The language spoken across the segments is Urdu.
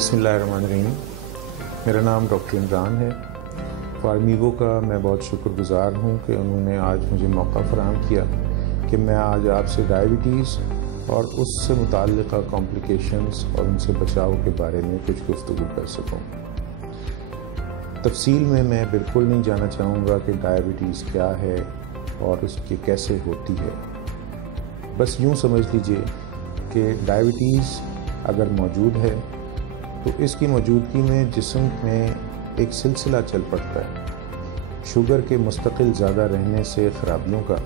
بسم اللہ الرحمن الرحیم۔ میرا نام ڈاکٹر عمران ہے۔ فارمیگو کا میں بہت شکر گزار ہوں کہ انہوں نے آج مجھے موقع فراہم کیا کہ میں آج آپ سے ڈائبٹیز اور اس سے متعلقہ کمپلیکیشنز اور ان سے بچاؤ کے بارے میں کچھ گفتگو کر سکوں۔ تفصیل میں بالکل نہیں جانا چاہوں گا کہ ڈائبٹیز کیا ہے اور اس کی کیسے ہوتی ہے۔ بس یوں سمجھ لیجئے کہ ڈائبٹیز اگر موجود ہے تو اس کی موجودگی میں جسم میں ایک سلسلہ چل پڑتا ہے شوگر کے مستقل زیادہ رہنے سے خرابیوں کا،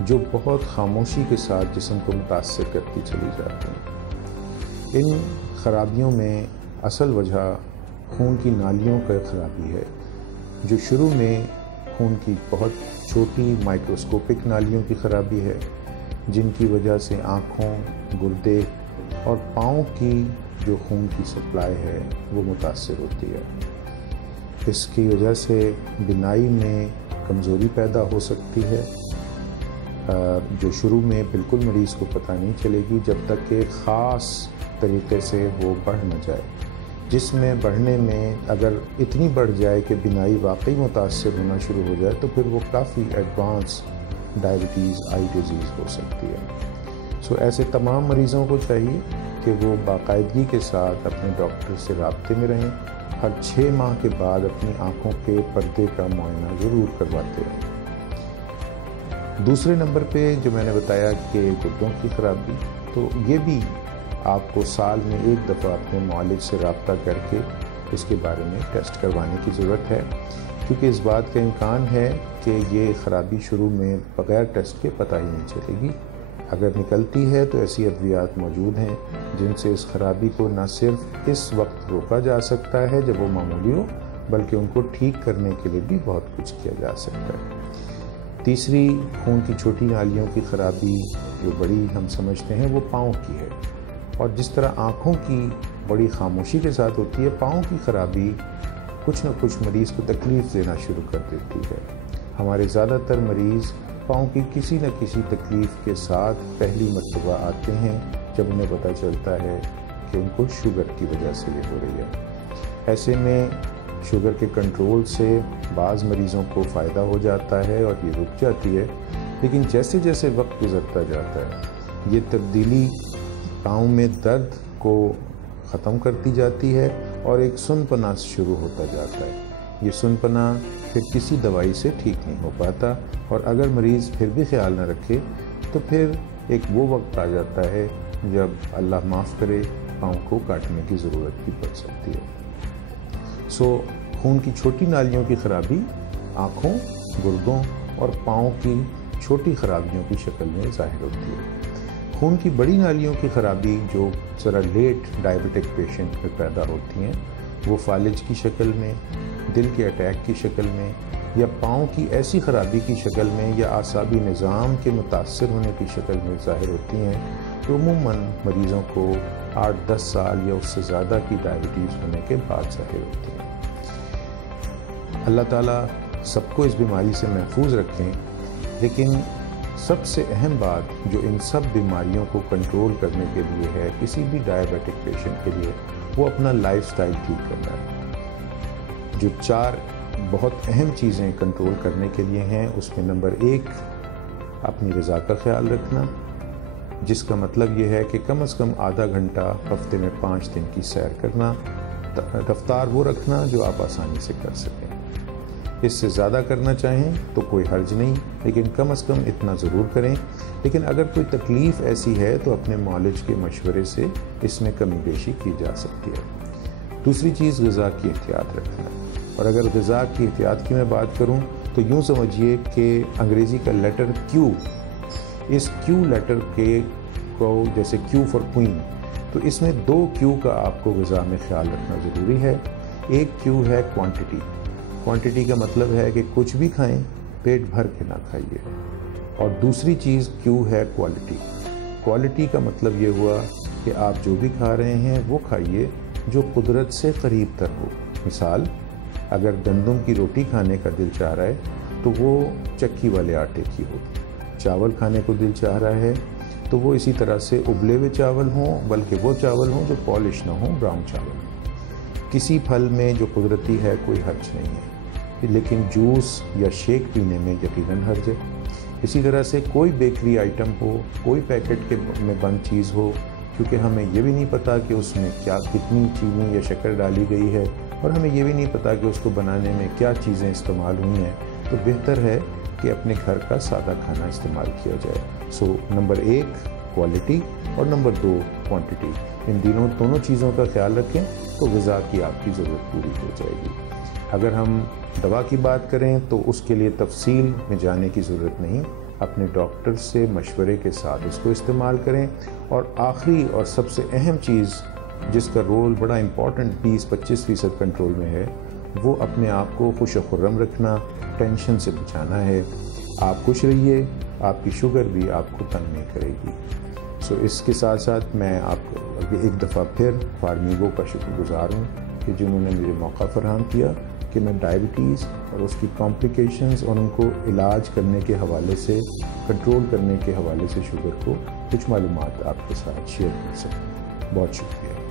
جو بہت خاموشی کے ساتھ جسم کو متاثر کرتی چلی جاتی ہیں۔ ان خرابیوں میں اصل وجہ خون کی نالیوں کا خرابی ہے، جو شروع میں خون کی بہت چھوٹی مائکروسکوپک نالیوں کی خرابی ہے، جن کی وجہ سے آنکھوں، گردے اور پاؤں کی جو خون کی سپلائی ہے وہ متاثر ہوتی ہے۔ اس کی وجہ سے بینائی میں کمزوری پیدا ہو سکتی ہے، جو شروع میں بالکل مریض کو پتہ نہیں چلے گی جب تک کہ خاص طریقے سے وہ بڑھ نہ جائے، جس میں بڑھنے میں اگر اتنی بڑھ جائے کہ بینائی واقعی متاثر ہونا شروع ہو جائے تو پھر وہ کافی ایڈوانس ڈائبٹیز آئی ڈیزیز ہو سکتی ہے۔ ایسے تمام مریضوں کو چاہیے کہ وہ باقاعدگی کے ساتھ اپنے ڈاکٹر سے رابطے میں رہیں، ہر 6 ماہ کے بعد اپنی آنکھوں کے پردے کا معائنہ ضرور کرواتے رہیں۔ دوسرے نمبر پہ جو میں نے بتایا کہ گردوں کی خرابی، تو یہ بھی آپ کو سال میں 1 دفعہ اپنے معالج سے رابطہ کر کے اس کے بارے میں ٹیسٹ کروانے کی ضرورت ہے، کیونکہ اس بات کا امکان ہے کہ یہ خرابی شروع میں بغیر ٹیسٹ کے پتہ ہی نہیں چلے گی۔ اگر نکلتی ہے تو ایسی ادویات موجود ہیں جن سے اس خرابی کو نہ صرف اس وقت روکا جا سکتا ہے جب وہ معمولی ہو، بلکہ ان کو ٹھیک کرنے کے لیے بھی بہت کچھ کیا جا سکتا ہے۔ تیسری خون کی چھوٹی نالیوں کی خرابی جو بڑی ہم سمجھتے ہیں وہ پاؤں کی ہے، اور جس طرح آنکھوں کی بڑی خاموشی کے ساتھ ہوتی ہے، پاؤں کی خرابی کچھ نہ کچھ مریض کو تکلیف دینا شروع کر دیتی ہے۔ ہمارے زیادہ تر مریض پاؤں کی کسی نہ کسی تکلیف کے ساتھ پہلی مرتبہ آتے ہیں جب انہیں پتہ چلتا ہے کہ ان کو شوگر کی وجہ سے یہ ہو رہی ہے۔ ایسے میں شوگر کے کنٹرول سے بعض مریضوں کو فائدہ ہو جاتا ہے اور یہ رک جاتی ہے، لیکن جیسے جیسے وقت گزرتا جاتا ہے یہ تبدیلی پاؤں میں درد کو ختم کرتی جاتی ہے اور ایک سن-پنا شروع ہوتا جاتا ہے۔ یہ سن-پنا پھر کسی دوائی سے ٹھیک نہیں ہو پاتا، اور اگر مریض پھر بھی خیال نہ رکھے تو پھر ایک وہ وقت آ جاتا ہے جب اللہ معاف کرے پاؤں کو کاٹنے کی ضرورت بھی پڑ سکتی ہے۔ خون کی چھوٹی نالیوں کی خرابی آنکھوں، گردوں اور پاؤں کی چھوٹی خرابیوں کی شکل میں ظاہر ہوتی ہے۔ خون کی بڑی نالیوں کی خرابی جو ذرا لیٹ ڈائبٹک پیشنٹ میں پیدا ہوتی ہیں، وہ فالج کی شکل میں، دل کے اٹیک کی شکل میں، یا پاؤں کی ایسی خرابی کی شکل میں، یا اعصابی نظام کے متاثر ہونے کی شکل میں ظاہر ہوتی ہیں، تو عموماً مریضوں کو 8-10 سال یا اس سے زیادہ کی ڈائبٹیز ہونے کے بعد ظاہر ہوتی ہیں۔ اللہ تعالیٰ سب کو اس بیماری سے محفوظ رکھیں، لیکن سب سے اہم بات جو ان سب بیماریوں کو کنٹرول کرنے کے لیے ہے کسی بھی ڈائبٹک پیشنٹ کے لیے، وہ اپنا لائف سٹائل ٹھیک کرنا ہے۔ جو 4 بہت اہم چیزیں کنٹرول کرنے کے لیے ہیں، اس میں نمبر 1 اپنی غذا کا خیال رکھنا، جس کا مطلب یہ ہے کہ کم از کم آدھا گھنٹہ ہفتے میں 5 دن کی سیر کرنا، رفتار وہ رکھنا جو آپ آسانی سے کر سکیں۔ اس سے زیادہ کرنا چاہیں تو کوئی حرج نہیں، لیکن کم از کم اتنا ضرور کریں۔ لیکن اگر کوئی تکلیف ایسی ہے تو اپنے معالج کے مشورے سے اس میں کمی بیشی کی جا سکتی ہے۔ دوسری چیز غذا کی احتیاط رکھنا، اور اگر غذا کی احتیاط کی میں بات کروں تو یوں سمجھیے کہ انگریزی کا لیٹر کیو، اس کیو لیٹر کے کو جیسے کیو فار کوئین، تو اس میں 2 کیو کا آپ کو غذا میں خیال رکھنا ضروری ہے۔ ایک کیو ہے کوانٹٹی، کوانٹٹی کا مطلب ہے کہ کچھ بھی کھائیں پیٹ بھر کے نہ کھائیے، اور دوسری چیز کیو ہے کوالٹی۔ کوالٹی کا مطلب یہ ہوا کہ آپ جو بھی کھا رہے ہیں وہ کھائیے جو قدرت سے قریب تر ہو۔ مثال، اگر گندم کی روٹی کھانے کا دل چاہ رہا ہے تو وہ چکی والے آٹے کی ہو، چاول کھانے کو دل چاہ رہا ہے تو تو وہ اسی طرح سے ابلے ہوئے چاول ہوں، بلکہ وہ چاول ہوں جو پالش نہ ہوں، براؤن چاول ہوں۔ کسی پھل میں جو قدرتی ہے کوئی حرج نہیں ہے، لیکن جوس یا شیک پینے میں یقیناً حرج ہے۔ اسی طرح سے کوئی بیکری آئٹم ہو، کوئی پیکٹ کے میں بند چیز ہو، کیونکہ ہمیں یہ بھی نہیں پتہ کہ اس میں کتنی چینی یا شکر ڈالی گئی ہے، اور ہمیں یہ بھی نہیں پتہ کہ اس کو بنانے میں کیا چیزیں استعمال ہوئی ہیں، تو بہتر ہے کہ اپنے گھر کا سادہ کھانا استعمال کیا جائے۔ سو نمبر 1 کوالٹی اور نمبر 2 کوانٹٹی، ان دونوں چیزوں کا خیال رکھیں تو غذا کی آپ کی ضرورت پوری ہو جائے گی۔ اگر ہم دوا کی بات کریں تو اس کے لیے تفصیل میں جانے کی ضرورت نہیں، اپنے ڈاکٹر سے مشورے کے ساتھ اس کو استعمال کریں۔ اور آخری اور سب سے اہم چیز جس کا رول بڑا امپورٹنٹ 20-25% کنٹرول میں ہے، وہ اپنے آپ کو خوش و خرم رکھنا، ٹینشن سے بچانا ہے۔ آپ خوش رہیے، آپ کی شوگر بھی آپ کو تنگ نہیں کرے گی۔ سو اس کے ساتھ ساتھ میں آپ کو ایک دفعہ پھر فارمیگو کا شکر گزار ہوں کہ جنہوں نے مجھے موقع فراہم کیا کہ میں ڈائبٹیز اور اس کی کمپلیکیشنز اور ان کو علاج کرنے کے حوالے سے، کنٹرول کرنے کے حوالے سے شوگر کو کچھ معلومات آپ کے ساتھ شیئر کر سکوں۔ بہت شکریہ۔